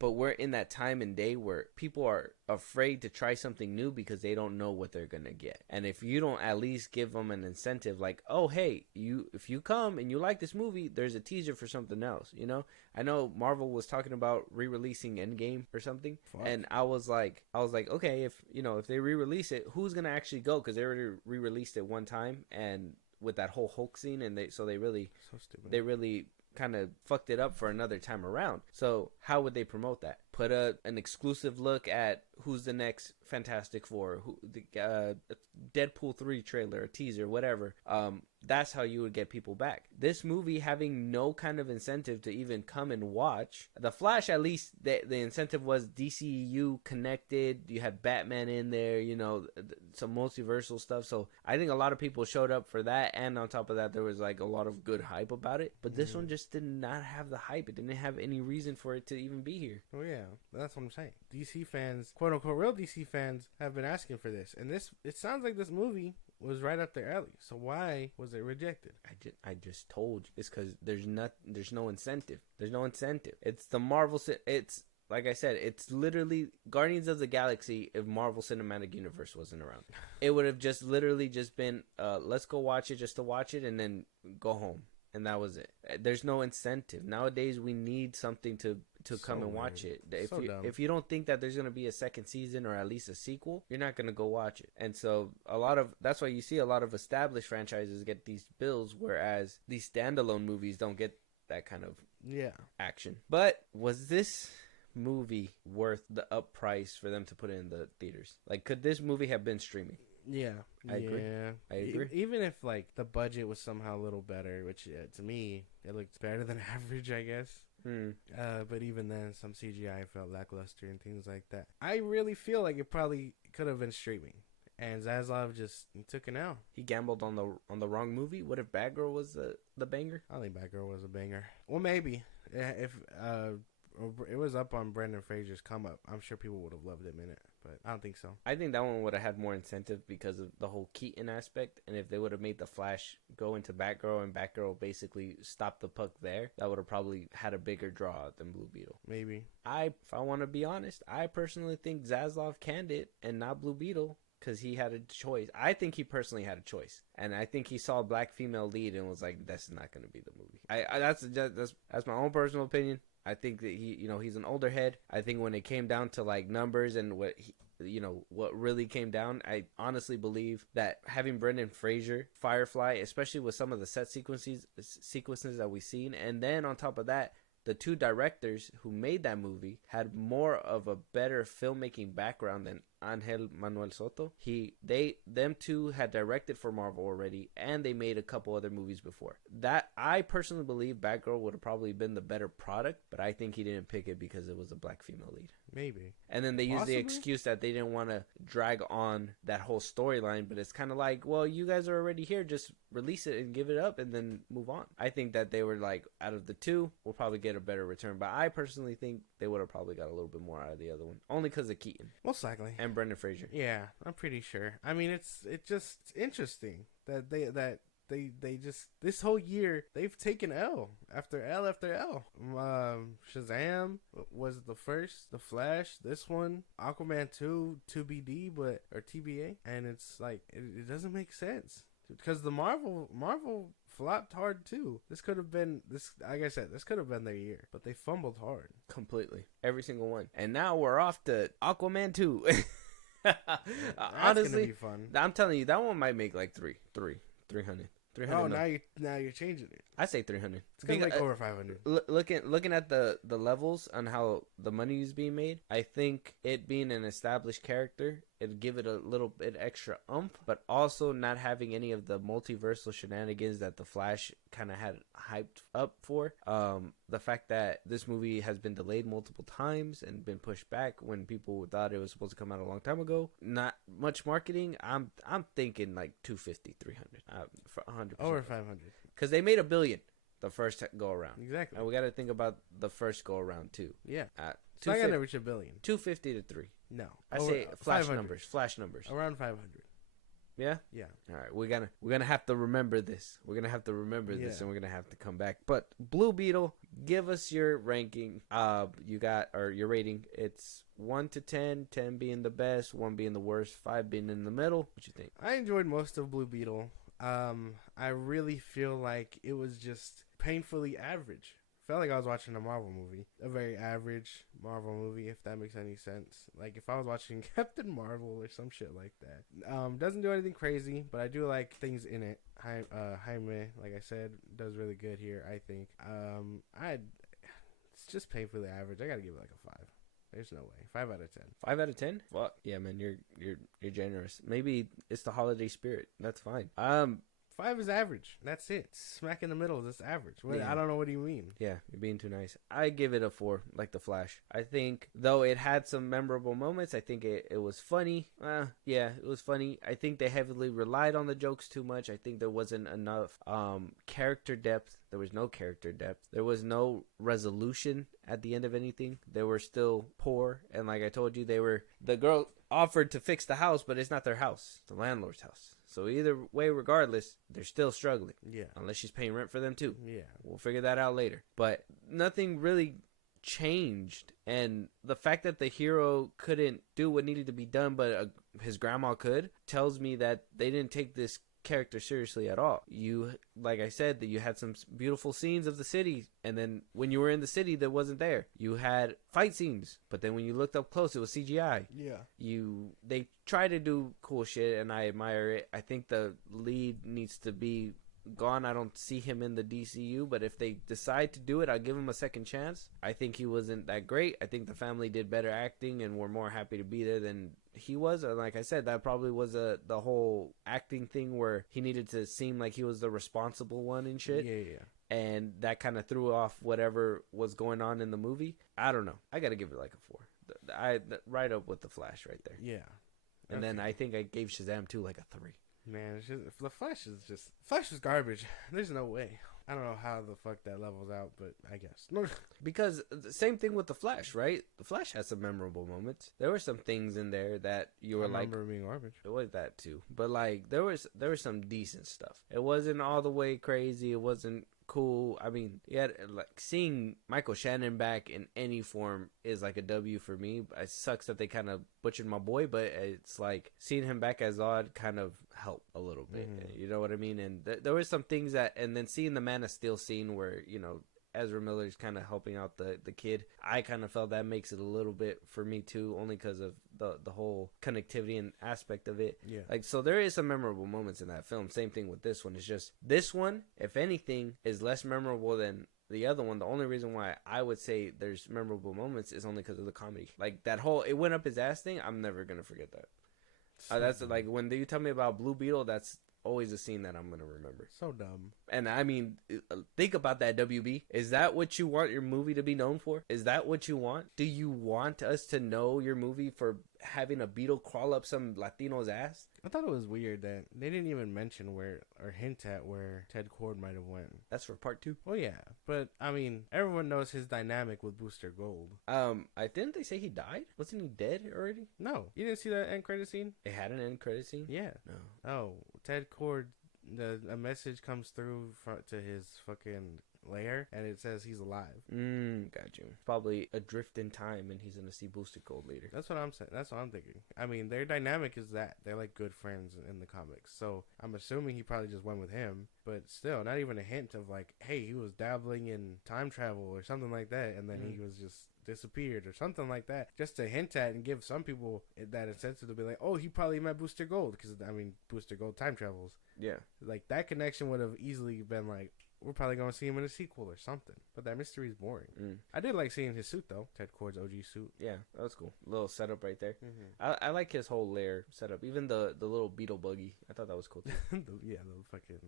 we're in that time and day where people are afraid to try something new because they don't know what they're gonna get. And if you don't at least give them an incentive, like, oh hey, if you come and you like this movie, there's a teaser for something else. You know, I know Marvel was talking about re-releasing Endgame or something, and I was like, okay, if they re-release it, who's gonna actually go? Because they already re-released it one time, and with that whole Hulk scene, and they really kind of fucked it up for another time around. So how would they promote that? Put an exclusive look at who's the next Fantastic Four, Deadpool 3 trailer, a teaser, whatever. That's how you would get people back. This movie having no kind of incentive to even come and watch. The Flash, at least, the incentive was DCEU connected. You had Batman in there, some multiversal stuff. So I think a lot of people showed up for that. And on top of that, there was like a lot of good hype about it. But this one just did not have the hype. It didn't have any reason for it to even be here. Oh, yeah. That's what I'm saying. DC fans, quote unquote real DC fans, have been asking for this. And it sounds like this movie was right up their alley. So why was it rejected? I just told you. It's because there's no incentive. There's no incentive. It's the Marvel. It's like I said. It's literally Guardians of the Galaxy if Marvel Cinematic Universe wasn't around. It would have just literally just been let's go watch it just to watch it and then go home. And that was it. There's no incentive. Nowadays we need something to come and watch it. If you don't think that there's going to be a second season or at least a sequel, you're not going to go watch it. And so that's why you see a lot of established franchises get these bills, whereas these standalone movies don't get that kind of action. But was this movie worth the up price for them to put it in the theaters? Like, could this movie have been streaming? Yeah, I agree. Even if like the budget was somehow a little better, which to me it looked better than average, I guess. But even then, some CGI felt lackluster and things like that. I really feel like it probably could have been streaming, and Zaslav just took it out. He gambled on the wrong movie. What if Batgirl was the banger? I think Batgirl was a banger. Well, maybe if it was up on Brendan Fraser's come up, I'm sure people would have loved him in it, but I don't think so. I think that one would have had more incentive because of the whole Keaton aspect, and if they would have made the Flash go into Batgirl and Batgirl basically stop the puck there, that would have probably had a bigger draw than Blue Beetle. Maybe. If I want to be honest, I personally think Zaslav canned it and not Blue Beetle because he had a choice. I think he personally had a choice, and I think he saw a black female lead and was like, "That's not going to be the movie." That's my own personal opinion. I think that he's an older head. I think when it came down to like numbers and what really came down, I honestly believe that having Brendan Fraser, Firefly, especially with some of the set sequences that we've seen, and then on top of that, the two directors who made that movie had more of a better filmmaking background than Angel Manuel Soto. Them two had directed for Marvel already, and they made a couple other movies before. That I personally believe Batgirl would have probably been the better product, but I think he didn't pick it because it was a black female lead. Maybe. And then they used the excuse that they didn't want to drag on that whole storyline, but it's kind of like, well, you guys are already here, just release it and give it up and then move on. I think that they were like, out of the two, we'll probably get a better return, but I personally think they would have probably got a little bit more out of the other one, only because of Keaton. Most likely. And Brendan Fraser. Yeah, I'm pretty sure. I mean, it's just interesting that they just this whole year they've taken L after L after L. Shazam was the first, The Flash, this one, Aquaman 2 TBD or TBA, and it's like it doesn't make sense because the Marvel flopped hard too. This could have been like I said, this could have been their year, but they fumbled hard completely, every single one. And now we're off to Aquaman 2. Honestly, gonna be fun. I'm telling you, that one might make like 300. Oh, now you're changing it. I say 300. It's gonna make over 500. Looking at the levels on how the money is being made, I think it being an established character, it'd give it a little bit extra oomph, but also not having any of the multiversal shenanigans that the Flash kind of had hyped up for. The fact that this movie has been delayed multiple times and been pushed back when people thought it was supposed to come out a long time ago. Not much marketing. I'm thinking like 250, 300, for 100%. Over 500. Because they made $1 billion the first go around. Exactly. And we got to think about the first go around too. Yeah. It's not gonna reach $1 billion. 250 to 3. No. I say flash 500. numbers. Flash numbers. Around 500. Yeah? Yeah. All right. We're gonna have to remember this. We're gonna have to remember this, and we're gonna have to come back. But Blue Beetle, give us your ranking. Your rating. It's 1 to 10, 10 being the best, 1 being the worst, 5 being in the middle. What you think? I enjoyed most of Blue Beetle. I really feel like it was just painfully average. Felt like I was watching a Marvel movie, a very average Marvel movie, if that makes any sense. Like if I was watching Captain Marvel or some shit like that. Doesn't do anything crazy, but I do like things in it. Jaime, like I said, does really good here, I think. It's just painfully average. I gotta give it like a 5. There's no way. 5 out of 10. 5 out of 10? Fuck yeah, man, you're generous. Maybe it's the holiday spirit. That's fine. 5 is average. That's it. Smack in the middle. That's average. I don't know what do you mean. Yeah, you're being too nice. I give it a 4, like The Flash. I think, though it had some memorable moments, I think it was funny. Yeah, it was funny. I think they heavily relied on the jokes too much. I think there wasn't enough character depth. There was no character depth. There was no resolution at the end of anything. They were still poor. And like I told you, the girl offered to fix the house, but it's not their house. It's the landlord's house. So either way, regardless, they're still struggling. Yeah. Unless she's paying rent for them too. Yeah. We'll figure that out later. But nothing really changed. And the fact that the hero couldn't do what needed to be done, but his grandma could, tells me that they didn't take this character seriously at all. Like I said, that you had some beautiful scenes of the city, and then when you were in the city, that wasn't there. You had fight scenes, but then when you looked up close, it was CGI. Yeah. They try to do cool shit, and I admire it. I think the lead needs to be gone. I don't see him in the DCEU, but if they decide to do it, I'll give him a second chance. I think he wasn't that great. I think the family did better acting and were more happy to be there than he was. And like I said, that probably was the whole acting thing where he needed to seem like he was the responsible one and shit. Yeah. And that kind of threw off whatever was going on in the movie. I don't know. I got to give it like a 4. Right up with The Flash right there. Yeah. And then I think I gave Shazam 2 like a 3. Man, it's just, the Flash is garbage. There's no way. I don't know how the fuck that levels out, but I guess. Because the same thing with The Flash, right? The Flash has some memorable moments. There were some things in there that you were like, being garbage. it was that too. But like there was some decent stuff. It wasn't all the way crazy. It wasn't cool. I mean, yeah, like seeing Michael Shannon back in any form is like a W for me. It sucks that they kind of butchered my boy, but it's like seeing him back as Zod kind of helped a little bit. You know what I mean? And there were some things that, and then seeing the Man of Steel scene where, you know, Ezra Miller's kind of helping out the kid. I kind of felt that makes it a little bit for me too, only because of the whole connectivity and aspect of it. Yeah. Like, so there is some memorable moments in that film. Same thing with this one. It's just this one, if anything, is less memorable than the other one. The only reason why I would say there's memorable moments is only because of the comedy. Like that whole "it went up his ass" thing. I'm never gonna forget that. That's like when you tell me about Blue Beetle. That's always a scene that I'm gonna remember. So dumb. And I mean, think about that, WB. Is that what you want your movie to be known for? Is that what you want? Do you want us to know your movie for having a beetle crawl up some Latino's ass? I thought it was weird that they didn't even mention where or hint at where Ted Kord might have went. That's for part 2. Well, yeah, but I mean, everyone knows his dynamic with Booster Gold. I didn't they say he died? Wasn't he dead already? No, you didn't see that end credit scene? It had an end credit scene. Yeah. No. Oh, Ted Kord. A message comes through to his fucking lair, and it says he's alive. Got you. Probably adrift in time, and he's gonna see Booster Gold later. That's what I'm saying. That's what I'm thinking. I mean, their dynamic is that they're like good friends in the comics. So I'm assuming he probably just went with him, but still, not even a hint of like, hey, he was dabbling in time travel or something like that, and then he was just disappeared or something like that, just to hint at and give some people that incentive to be like, oh, he probably met Booster Gold, because I mean, Booster Gold time travels. Yeah, like that connection would have easily been like, we're probably gonna see him in a sequel or something. But that mystery is boring. I did like seeing his suit though, Ted Kord's OG suit. Yeah, that was cool. Little setup right there. I like his whole lair setup. Even the little beetle buggy. I thought that was cool too. the fucking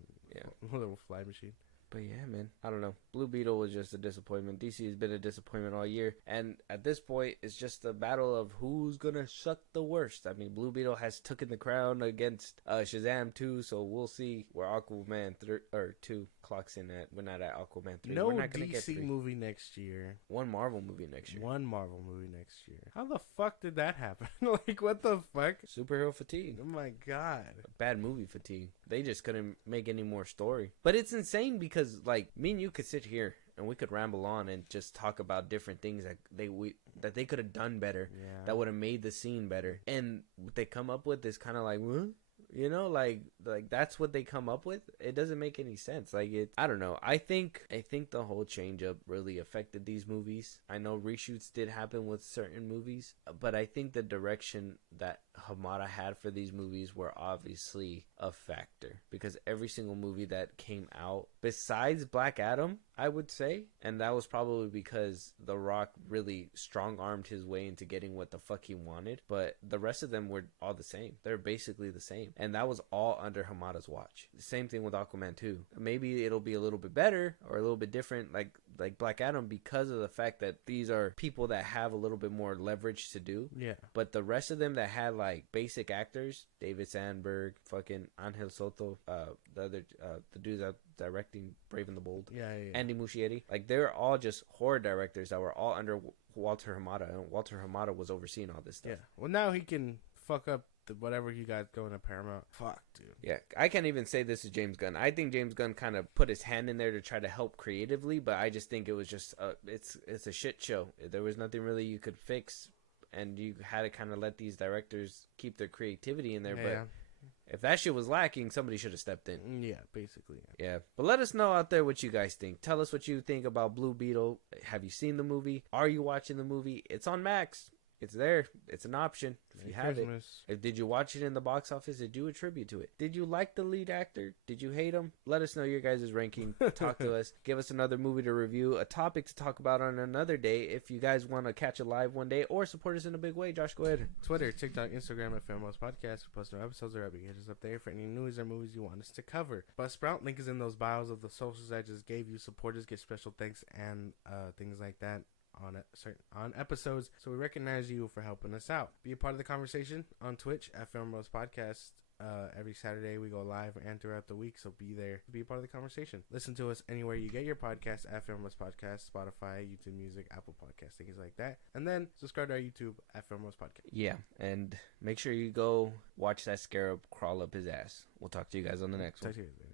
little fly machine. But yeah, man, I don't know. Blue Beetle was just a disappointment. DC has been a disappointment all year. And at this point, it's just a battle of who's going to suck the worst. I mean, Blue Beetle has taken the crown against Shazam 2, so we'll see where Aquaman 2 clocks in at. We're not at Aquaman 3. No We're not gonna DC get 3. movie next year. One Marvel movie next year. One Marvel movie next year. How the fuck did that happen? Like, what the fuck? Superhero fatigue. Oh my god. Bad movie fatigue. They just couldn't make any more story. But it's insane because, like, me and you could sit here and we could ramble on and just talk about different things that they could have done better, that would have made the scene better. And what they come up with is kind of like, what? You know, like that's what they come up with. It doesn't make any sense. Like, I don't know. I think the whole change up really affected these movies. I know reshoots did happen with certain movies, but I think the direction that Hamada had for these movies were obviously a factor, because every single movie that came out besides Black Adam, I would say, and that was probably because The Rock really strong-armed his way into getting what the fuck he wanted, but the rest of them were all the same. They're basically the same, and that was all under Hamada's watch. Same thing with Aquaman 2. Maybe it'll be a little bit better or a little bit different, like Black Adam, because of the fact that these are people that have a little bit more leverage to do. Yeah. But the rest of them that had like basic actors, David Sandberg, fucking Angel Soto, the dudes that directing Brave and the Bold, Andy Muschietti, like they're all just horror directors that were all under Walter Hamada, and Walter Hamada was overseeing all this stuff. Yeah. Well, now he can fuck up whatever you got going to Paramount. Fuck, dude. Yeah, I can't even say this is James Gunn. I think James Gunn kind of put his hand in there to try to help creatively, but I just think it was just it's a shit show. There was nothing really you could fix, and you had to kind of let these directors keep their creativity in there. Yeah. But if that shit was lacking, somebody should have stepped in. Yeah, basically. Yeah. But let us know out there what you guys think. Tell us what you think about Blue Beetle. Have you seen the movie? Are you watching the movie? It's on Max. It's there. It's an option if you have it. Did you watch it in the box office? Did you attribute to it? Did you like the lead actor? Did you hate him? Let us know your guys' ranking. Talk to us. Give us another movie to review, a topic to talk about on another day. If you guys want to catch a live one day or support us in a big way, Josh, go ahead. Twitter, TikTok, Instagram at FilmBros Podcast. We post our episodes or hit us up there for any news or movies you want us to cover. Buzzsprout, link is in those bios of the socials I just gave you. Supporters get special thanks and things like that on episodes, so we recognize you for helping us out. Be a part of the conversation on Twitch at FilmBros Podcast Every Saturday we go live and throughout the week, so be there, be a part of the conversation. Listen to us anywhere you get your podcast, at FilmBros Podcast, Spotify, YouTube Music, Apple Podcasts, things like that. And then subscribe to our YouTube at FilmBros Podcast. Yeah, and make sure you go watch that scarab crawl up his ass. We'll talk to you guys on the next one. Talk to you later.